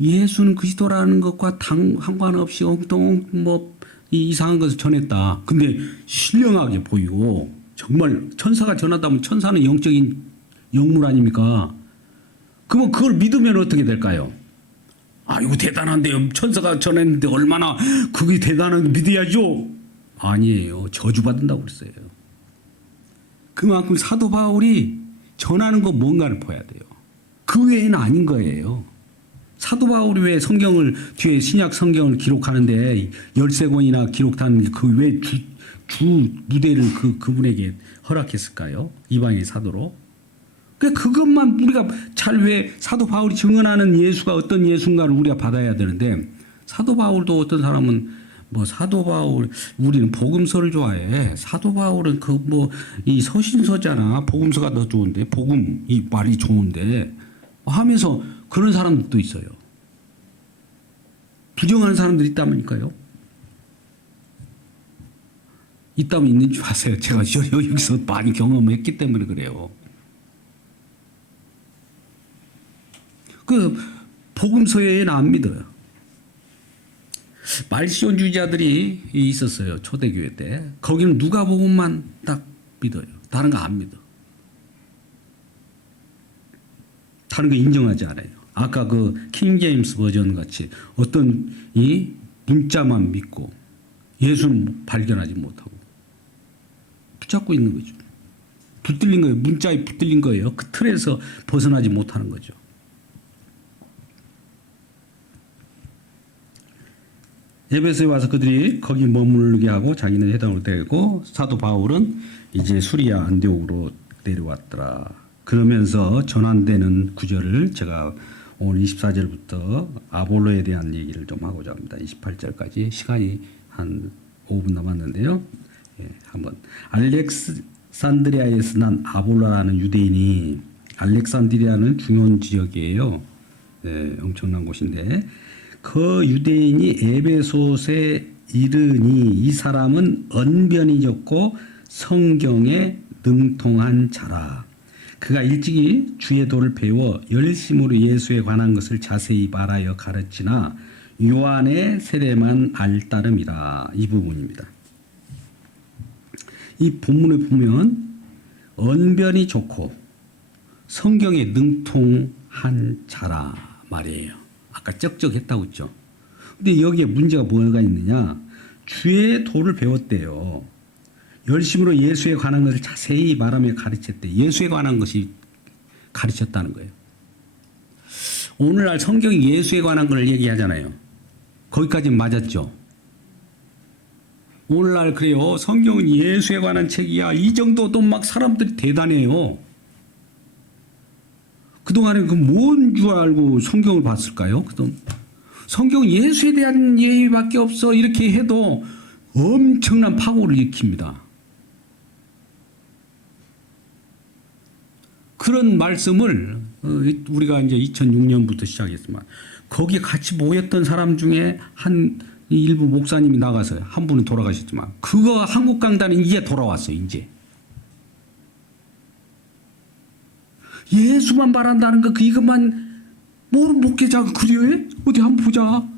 예수는 그리스도라는 것과 상관없이 엉뚱 이상한 것을 전했다. 근데 신령하게 보이고 정말 천사가 전하다면 천사는 영적인 영물 아닙니까? 그러면 그걸 믿으면 어떻게 될까요? 아, 이거 대단한데요. 천사가 전했는데 얼마나 그게 대단한 거 믿어야죠. 아니에요. 저주받는다고 그랬어요. 그만큼 사도 바울이 전하는 거 뭔가를 봐야 돼요. 그 외에는 아닌 거예요. 사도 바울이 왜 성경을 뒤에 신약 성경을 기록하는데 13권이나 기록한 그 왜 주 무대를 그분에게 허락했을까요? 이방인 사도로. 그것만 우리가 잘 왜 사도 바울이 증언하는 예수가 어떤 예수인가를 우리가 받아야 되는데 사도 바울도 어떤 사람은 사도 바울 우리는 복음서를 좋아해. 사도 바울은 이 서신서잖아. 복음서가 더 좋은데 복음 이 말이 좋은데 하면서 그런 사람들도 있어요. 부정하는 사람들이 있다니까요. 있다면 있는 줄 아세요. 제가 여기서 많이 경험했기 때문에 그래요. 그 복음서에는 안 믿어요. 말시온주의자들이 있었어요. 초대교회 때. 거기는 누가복음만 딱 믿어요. 다른 거 안 믿어. 다른 거 인정하지 않아요. 아까 그 킹제임스 버전 같이 어떤 이 문자만 믿고 예수는 발견하지 못하고 붙잡고 있는 거죠. 붙들린 거예요. 문자에 붙들린 거예요. 그 틀에서 벗어나지 못하는 거죠. 에베소에 와서 그들이 거기 머물게 하고 자기는 회당으로 데리고 사도 바울은 이제 수리아 안디옥으로 내려왔더라. 그러면서 전환되는 구절을 제가 오늘 24절부터 아볼로에 대한 얘기를 좀 하고자 합니다. 28절까지 시간이 한 5분 남았는데요. 한번 알렉산드리아에서 난 아볼로라는 유대인이 알렉산드리아는 중요한 지역이에요. 엄청난 곳인데 그 유대인이 에베소에 이르니 이 사람은 언변이 적고 성경에 능통한 자라. 그가 일찍이 주의 도를 배워 열심으로 예수에 관한 것을 자세히 말하여 가르치나 요한의 세례만 알 따름이라. 이 부분입니다. 이 본문에 보면 언변이 좋고 성경에 능통한 자라 말이에요. 아까 쩍쩍했다고 했죠. 근데 여기에 문제가 뭐가 있느냐. 주의 도를 배웠대요. 열심으로 예수에 관한 것을 자세히 말하며 가르쳤대. 예수에 관한 것이 가르쳤다는 거예요. 오늘날 성경이 예수에 관한 걸 얘기하잖아요. 거기까지는 맞았죠. 오늘날 그래요. 성경은 예수에 관한 책이야. 이 정도도 막 사람들이 대단해요. 그동안에 그 뭔 줄 알고 성경을 봤을까요? 성경은 예수에 대한 얘기밖에 없어. 이렇게 해도 엄청난 파고를 일으킵니다. 그런 말씀을 우리가 이제 2006년부터 시작했지만 거기에 같이 모였던 사람 중에 한 일부 목사님이 나가서요. 한 분은 돌아가셨지만 그거 한국 강단은 이제 돌아왔어요. 이제 예수만 말한다는 거 이것만 목회자가 그래? 어디 한번 보자.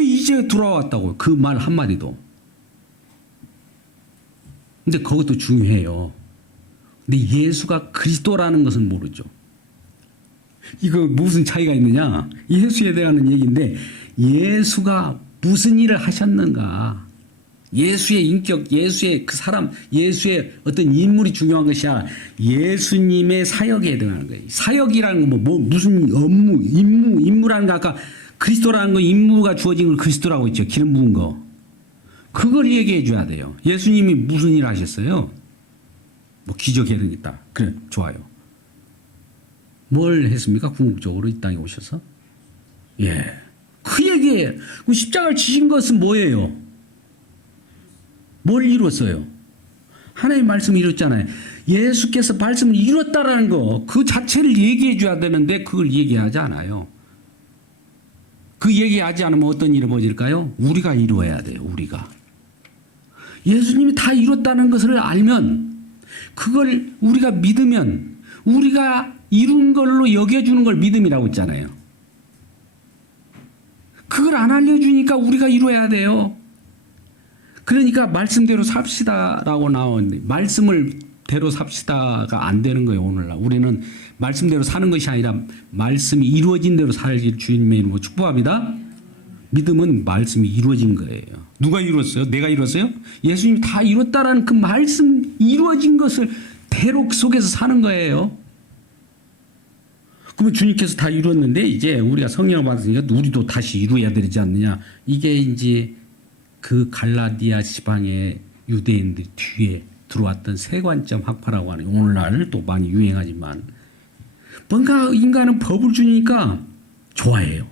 이제 돌아왔다고요. 그 말 한마디도. 근데 그것도 중요해요. 근데 예수가 그리스도라는 것은 모르죠. 이거 무슨 차이가 있느냐? 예수에 대한 얘기인데 예수가 무슨 일을 하셨는가? 예수의 인격, 예수의 그 사람, 예수의 어떤 인물이 중요한 것이 아니라 예수님의 사역에 대한 거예요. 사역이라는 건 무슨 업무, 임무라는 거 아까 그리스도라는 거 임무가 주어진 걸 그리스도라고 했죠. 기름 부은 거. 그걸 얘기해 줘야 돼요. 예수님이 무슨 일을 하셨어요? 기적 예언 있다. 그래, 좋아요. 뭘 했습니까? 궁극적으로 이 땅에 오셔서? 예. 그 얘기예요. 그 십자가를 지신 것은 뭐예요? 뭘 이뤘어요? 하나님의 말씀을 이뤘잖아요. 예수께서 말씀을 이뤘다라는 거, 그 자체를 얘기해 줘야 되는데 그걸 얘기하지 않아요. 그 얘기하지 않으면 어떤 일이 벌어질까요? 우리가 이루어야 돼요. 우리가. 예수님이 다 이뤘다는 것을 알면, 그걸 우리가 믿으면, 우리가 이룬 걸로 여겨주는 걸 믿음이라고 했잖아요. 그걸 안 알려주니까 우리가 이루어야 돼요. 그러니까 말씀대로 삽시다라고 나오는데, 말씀을 대로 삽시다가 안 되는 거예요. 오늘날 우리는 말씀대로 사는 것이 아니라 말씀이 이루어진 대로 살길 주님의 이름으로 축복합니다. 믿음은 말씀이 이루어진 거예요. 누가 이뤘어요? 내가 이뤘어요? 예수님이 다 이뤘다라는 그 말씀 이루어진 것을 대로 속에서 사는 거예요. 그러면 주님께서 다 이뤘는데 이제 우리가 성령을 받았으니까 우리도 다시 이루어야 되지 않느냐. 이게 이제 그 갈라디아 지방의 유대인들 뒤에 들어왔던 세관점 학파라고 하는, 오늘날 또 많이 유행하지만, 뭔가 인간은 법을 주니까 좋아해요.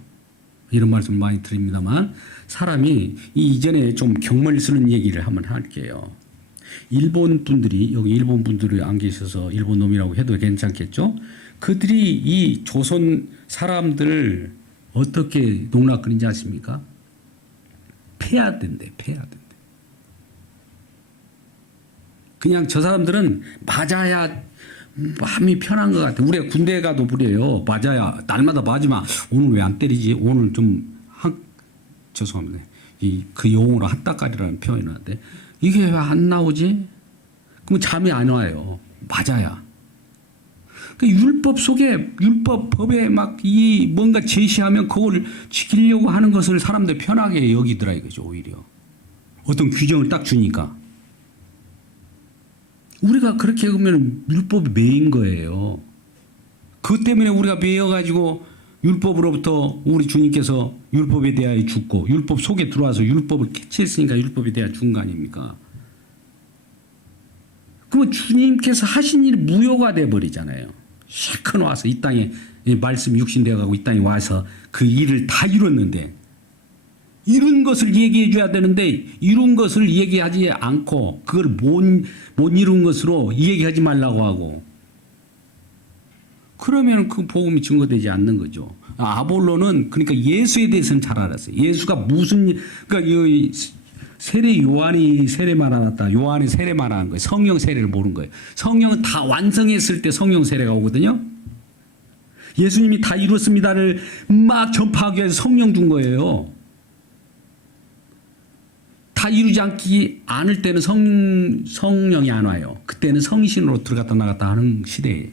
이런 말씀 많이 드립니다만, 사람이 이전에 좀 경멸 쓰는 얘기를 한번 할게요. 일본 분들이, 여기 일본 분들이 안 계셔서 일본 놈이라고 해도 괜찮겠죠? 그들이 이 조선 사람들을 어떻게 농락하는지 아십니까? 패야 된대, 패야 된대. 그냥 저 사람들은 맞아야 마음이 편한 것 같아. 우리가 군대 가도 그래요. 맞아야, 날마다 맞으면 오늘 왜 안 때리지? 오늘 좀 죄송합니다. 그 용어로 한따까리라는 표현을 하는데, 이게 왜 안 나오지? 그럼 잠이 안 와요. 맞아야. 그 율법 속에, 법에 막 이 뭔가 제시하면 그걸 지키려고 하는 것을 사람들 편하게 여기더라 이거죠, 오히려. 어떤 규정을 딱 주니까. 우리가 그렇게 보면 율법이 매인 거예요. 그것 때문에 우리가 매여가지고 율법으로부터 우리 주님께서 율법에 대하여 죽고, 율법 속에 들어와서 율법을 캐치했으니까 율법에 대하여 죽은 거 아닙니까? 그러면 주님께서 하신 일이 무효가 돼버리잖아요. 실컷 와서 이 땅에 말씀 육신되어가고 이 땅에 와서 그 일을 다 이뤘는데, 이룬 것을 얘기해 줘야 되는데 이룬 것을 얘기하지 않고 그걸 못 이룬 것으로 얘기하지 말라고 하고, 그러면 그 복음이 증거되지 않는 거죠. 아볼로는 그러니까 예수에 대해서는 잘 알았어요. 예수가 무슨, 그러니까 이 세례 요한이 세례만 알았다. 요한이 세례만 하는 거예요. 성령 세례를 모르는 거예요. 성령은 다 완성했을 때 성령 세례가 오거든요. 예수님이 다 이뤘습니다를 막 전파하기 위해서 성령 준 거예요. 다 이루지 않을 때는 성령이 안 와요. 그때는 성신으로 들어갔다 나갔다 하는 시대예요.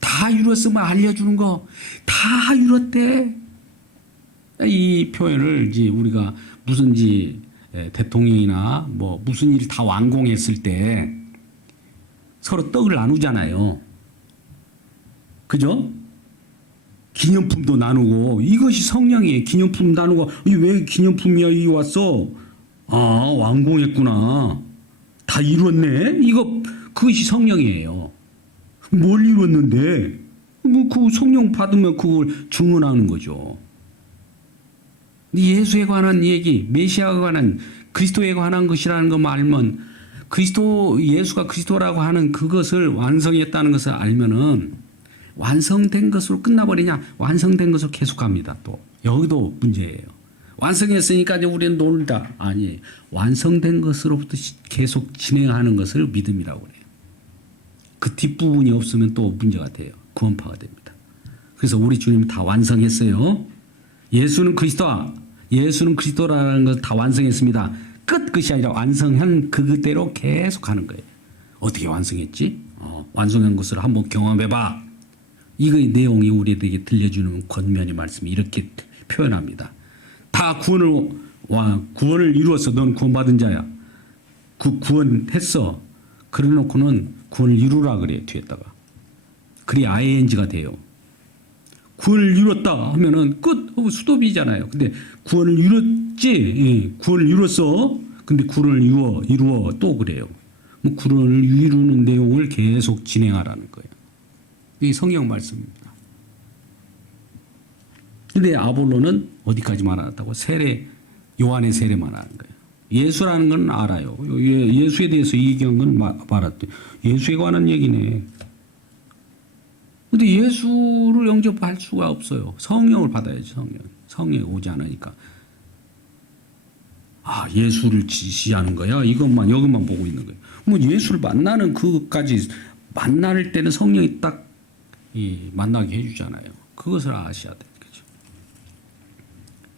다 이뤘으면 알려주는 거, 다 이뤘대. 이 표현을 이제 우리가 무슨지 대통령이나 뭐 무슨 일이 다 완공했을 때 서로 떡을 나누잖아요. 그죠? 기념품도 나누고, 이것이 성령이에요. 기념품 나누고, 이게 왜 기념품이야? 이게 왔어? 아, 완공했구나. 다 이뤘네? 그것이 성령이에요. 뭘 이뤘는데? 뭐, 그 성령 받으면 그걸 증언하는 거죠. 예수에 관한 얘기, 메시아에 관한, 그리스도에 관한 것이라는 것만 알면, 예수가 그리스도라고 하는 그것을 완성했다는 것을 알면은, 완성된 것으로 끝나버리냐? 완성된 것으로 계속 갑니다. 또 여기도 문제예요. 완성했으니까 이제 우리는 놀다. 아니, 완성된 것으로부터 계속 진행하는 것을 믿음이라고 그래요. 그 뒷부분이 없으면 또 문제가 돼요. 구원파가 됩니다. 그래서 우리 주님은 다 완성했어요. 예수는 그리스도라는 걸 다 완성했습니다. 끝이 아니라 완성한 그대로 계속 하는 거예요. 어떻게 완성했지? 완성한 것을 한번 경험해봐. 이거의 내용이 우리에게 들려주는 권면의 말씀이 이렇게 표현합니다. 다 구원을 이루었어. 넌 구원받은 자야. 구원했어. 그래 놓고는 구원을 이루라 그래요. 뒤에다가. 그래야 ING가 돼요. 구원을 이뤘다 하면은 끝. 수도비잖아요. 근데 구원을 이뤘지. 구원을 이뤘어. 근데 구원을 이루어 또 그래요. 구원을 이루는 내용을 계속 진행하라는 거예요. 이 성경 말씀입니다. 근데 아볼로는 어디까지 말하다고 세례 요한의 세례만 하는 거예요. 예수라는 건 알아요. 예수에 대해서 이경은 말았대. 예수에 관한 얘기네. 근데 예수를 영접할 수가 없어요. 성령을 받아야지, 성령이 오지 않으니까. 아, 예수를 지시하는 거야? 이것만, 여기만 보고 있는 거예요. 뭐 예수를 만나는 그까지 만날 때는 성령이 딱 만나게 해주잖아요. 그것을 아셔야 돼요. 그죠?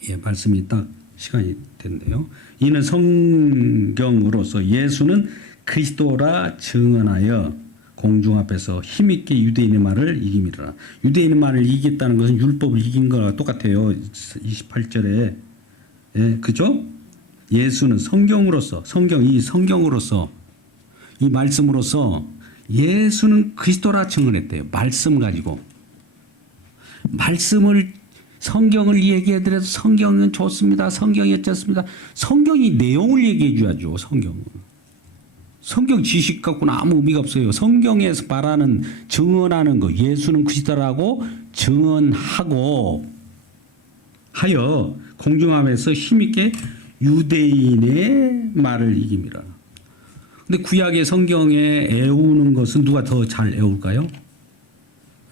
예, 말씀이 딱 시간이 됐네요. 이는 성경으로서 예수는 그리스도라 증언하여 공중 앞에서 힘있게 유대인의 말을 이김이라. 유대인의 말을 이겼다는 것은 율법을 이긴 거랑 똑같아요. 28절에. 예, 그죠? 예수는 성경으로서, 성경으로서, 이 말씀으로서 예수는 그리스도라 증언했대요. 말씀 가지고. 성경을 얘기해드려도 성경은 좋습니다. 성경이 어쩌습니다. 성경이 내용을 얘기해 줘야죠. 성경 지식 갖고는 아무 의미가 없어요. 성경에서 말하는 증언하는 거, 예수는 그리스도라고 증언하고 하여 공중함에서 힘있게 유대인의 말을 이깁니다. 근데 구약의 성경에 애우는 것은 누가 더 잘 애울까요?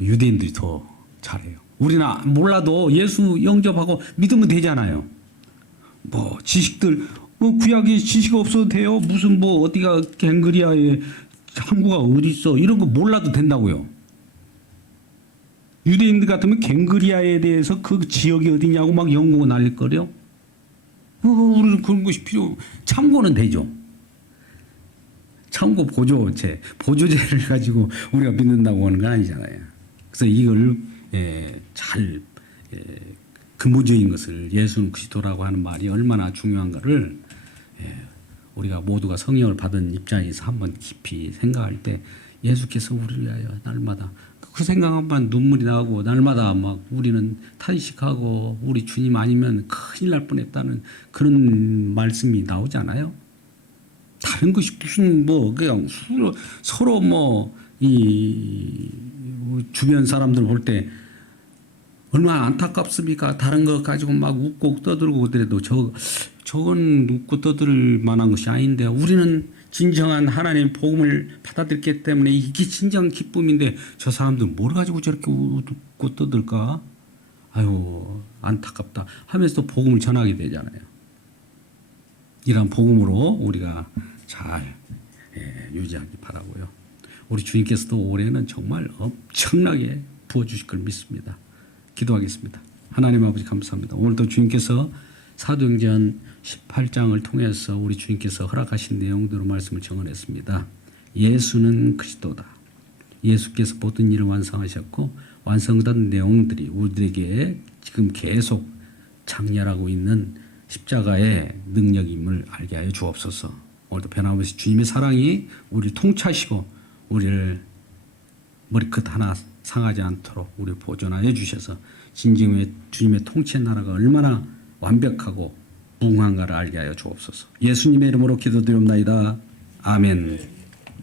유대인들이 더 잘해요. 우리는 몰라도 예수 영접하고 믿으면 되잖아요. 뭐 지식들, 구약에 지식 없어도 돼요. 무슨 어디가 갱그리아에 항구가 어디 있어, 이런 거 몰라도 된다고요. 유대인들 같으면 갱그리아에 대해서 그 지역이 어디냐고 막 연구고 난리거려. 우리는 그런 것이 참고는 되죠. 참고 보조제를 가지고 우리가 믿는다고 하는 건 아니잖아요. 그래서 이걸 잘 근본적인 것을, 예수는 그리스도라고 하는 말이 얼마나 중요한가를 우리가 모두가 성령을 받은 입장에서 한번 깊이 생각할 때, 예수께서 우리를 위하여 날마다 그 생각하면 눈물이 나고, 날마다 막 우리는 탄식하고 우리 주님 아니면 큰일 날 뻔했다는 그런 말씀이 나오지 않아요? 다른 것이 무슨 그냥 서로 이 주변 사람들 볼 때 얼마나 안타깝습니까? 다른 거 가지고 막 웃고 떠들고 그래도 저건 웃고 떠들 만한 것이 아닌데, 우리는 진정한 하나님 복음을 받아들였기 때문에 이게 진정 기쁨인데, 저 사람들은 뭘 가지고 저렇게 웃고 떠들까? 아유, 안타깝다 하면서 또 복음을 전하게 되잖아요. 이런 복음으로 우리가 잘 유지하기 바라고요. 우리 주님께서도 올해는 정말 엄청나게 부어주실 걸 믿습니다. 기도하겠습니다. 하나님 아버지 감사합니다. 오늘도 주님께서 사도행전 18장을 통해서 우리 주님께서 허락하신 내용대로 말씀을 정언했습니다. 예수는 그리스도다. 예수께서 모든 일을 완성하셨고, 완성된 내용들이 우리에게 지금 계속 장렬하고 있는 십자가의 능력임을 알게 하여 주옵소서. 오늘도 변함없이 주님의 사랑이 우리를 통치하시고 우리를 머리끝 하나 상하지 않도록 우리를 보존하여 주셔서 진정의 주님의 통치의 나라가 얼마나 완벽하고 무궁한가를 알게 하여 주옵소서. 예수님의 이름으로 기도드리옵나이다. 아멘.